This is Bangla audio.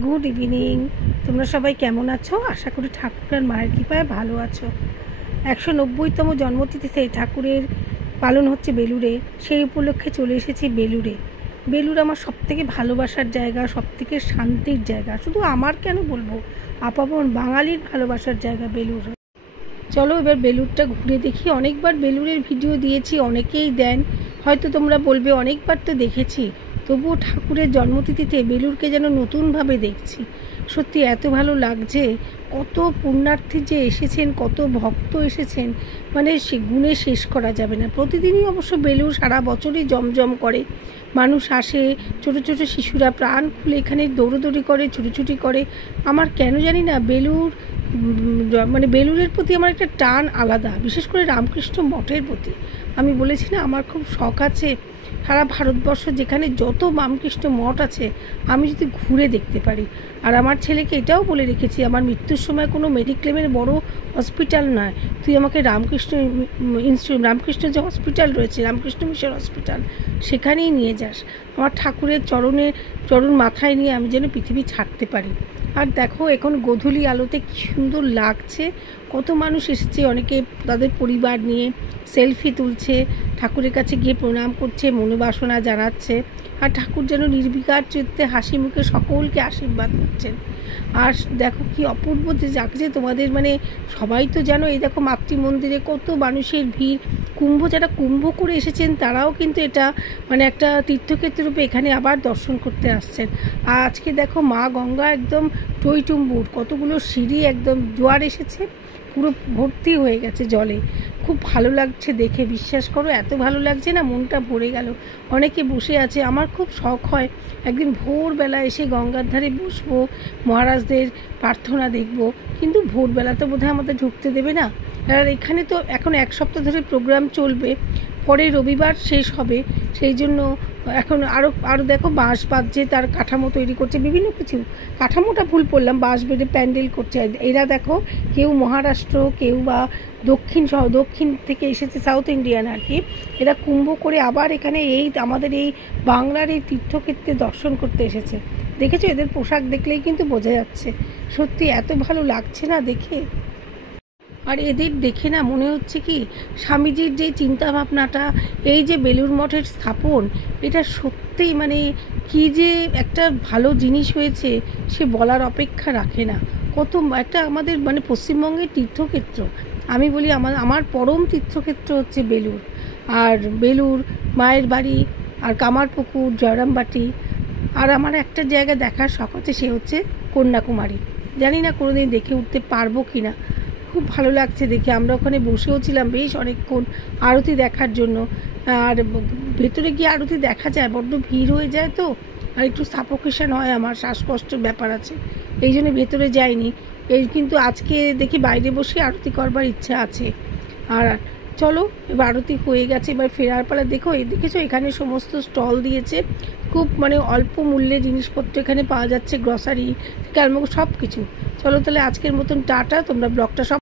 Good evening. তোমরা সবাই কেমন আছো? আশা করি ঠাকুর আর মায়ের কৃপায় ভালো আছো। 190তম জন্মতিথিতে ঠাকুরের পালন হচ্ছে বেলুড়ে। সেই উপলক্ষে চলে এসেছি বেলুড়ে। বেলুড় আমার সবথেকে ভালোবাসার জায়গা, সবথেকে শান্তির জায়গা। শুধু আমার কেন বলবো, আপামর বাঙালির ভালোবাসার জায়গা বেলুড়। চলো এবার বেলুড়টা ঘুরে দেখি। অনেকবার বেলুড়ের ভিডিও দিয়েছি, অনেকেই দেন, হয়তো তোমরা বলবে অনেকবার তো দেখেছি, তবুও ঠাকুরের জন্মতিথিতে বেলুড়কে যেন নতুনভাবে দেখছি। সত্যি এত ভালো লাগছে। কত পুণ্যার্থী যে এসেছেন, কত ভক্ত এসেছেন, মানে সে গুণে শেষ করা যাবে না। প্রতিদিনই অবশ্য বেলুড় সারা বছরই জমজম করে, মানুষ আসে, ছোট ছোট শিশুরা প্রাণ খুলে এখানে দৌড়োদৌড়ি করে, ছুটোছুটি করে। আমার কেন জানি না বেলুড় মানে বেলুড়ের প্রতি আমার একটা টান আলাদা, বিশেষ করে রামকৃষ্ণ মঠের প্রতি। আমি বলেছি না, আমার খুব শখ আছে সারা ভারতবর্ষ যেখানে যত রামকৃষ্ণ মঠ আছে আমি যদি ঘুরে দেখতে পারি। আর আমার ছেলেকে এটাও বলে রেখেছি, আমার মৃত্যুর সময় কোনো মেডিক্লেমের বড় হসপিটাল নয়, তুই আমাকে রামকৃষ্ণ যে হসপিটাল রয়েছে, রামকৃষ্ণ মিশন হসপিটাল, সেখানেই নিয়ে যাস। আমার ঠাকুরের চরণ মাথায় নিয়ে আমি যেন পৃথিবী ছাড়তে পারি। আর দেখো এখন গোধূলি আলোতে কী সুন্দর লাগছে। কত মানুষ এসেছে, অনেকে তাদের পরিবার নিয়ে সেলফি তুলছে, ঠাকুরের কাছে গিয়ে প্রণাম করছে, মনোবাসনা জানাচ্ছে। আর ঠাকুর যেন নির্বিকার চিত্তে হাসি মুখে সকলকে আশীর্বাদ করছেন। আর দেখো কি অপূর্ব যে যাচ্ছে তোমাদের, মানে সবাই তো জানো, এই দেখো মাতৃমন্দিরে কত মানুষের ভিড়। যারা কুম্ভ করে এসেছেন তারাও কিন্তু এটা মানে একটা তীর্থক্ষেত্র রূপে এখানে আবার দর্শন করতে আসছেন। আর আজকে দেখো মা গঙ্গা একদম টইটুম্বুর, কতগুলো সিঁড়ি একদম জোয়ার এসেছে, পুরো ভর্তি হয়ে গেছে জলে। খুব ভালো লাগছে দেখে, বিশ্বাস করো এত ভালো লাগছে না, মনটা ভরে গেল। অনেকে বসে আছে, আমার খুব শখ হয় একদিন ভোরবেলা এসে গঙ্গার ধারে বসবো, মহারাজদের প্রার্থনা দেখব, কিন্তু ভোরবেলা তো বোধহয় আমাদের ঢুকতে দেবে না। আর এখানে তো এখন 1 সপ্তাহ ধরে প্রোগ্রাম চলবে, পরে রবিবার শেষ হবে, সেই জন্য এখন আরও দেখো বাঁশ বাঁধছে, তার কাঠামো তৈরি করছে, বিভিন্ন কিছু, কাঠামোটা ভুল পড়লাম, বাঁশ বেঁধে প্যান্ডেল করছে। এরা দেখো কেউ মহারাষ্ট্র, কেউ বা দক্ষিণ থেকে এসেছে, সাউথ ইন্ডিয়ান আর কি। এরা কুম্ভ করে আবার এখানে এই আমাদের এই বাংলার এই তীর্থক্ষেত্রে দর্শন করতে এসেছে। দেখেছো, এদের পোশাক দেখলেই কিন্তু বোঝা যাচ্ছে। সত্যি এত ভালো লাগছে না দেখে। আর এদের দেখে না মনে হচ্ছে কি, স্বামীজির যে চিন্তাভাবনাটা, এই যে বেলুড় মঠের স্থাপন, এটা সত্যিই মানে কি যে একটা ভালো জিনিস হয়েছে, সে বলার অপেক্ষা রাখে না। কত একটা আমাদের মানে পশ্চিমবঙ্গের তীর্থক্ষেত্র, আমি বলি আমার পরম তীর্থক্ষেত্র হচ্ছে বেলুড়। আর বেলুড়, মায়ের বাড়ি, আর কামারপুকুর, জয়রামবাটি। আর আমার একটা জায়গা দেখার শখ আছে, সে হচ্ছে কন্যাকুমারী। জানি না কোনোদিন দেখে উঠতে পারবো কি না, খুব ভালো লাগছে দেখে। আমরা ওখানে বসেও ছিলাম বেশ অনেকক্ষণ আরতি দেখার জন্য। আর ভেতরে গিয়ে আরতি দেখা যায়, বড্ড ভিড় হয়ে যায় তো, আর একটু সাফোকেশন হয়, আমার শ্বাসকষ্টের ব্যাপার আছে, এই জন্য ভেতরে যাইনি। কিন্তু আজকে দেখি বাইরে বসে আরতি করবার ইচ্ছা আছে। আর চলো এবার আরতি হয়ে গেছে, এবার ফেরার পালা। দেখেছো এখানে সমস্ত স্টল দিয়েছে, খুব মানে অল্প মূল্যে জিনিসপত্র এখানে পাওয়া যাচ্ছে, গ্রসারি থেকে আরম্ভ সব কিছু। চলো তাহলে আজকের মতন টাটা। তোমরা ব্লগটা সব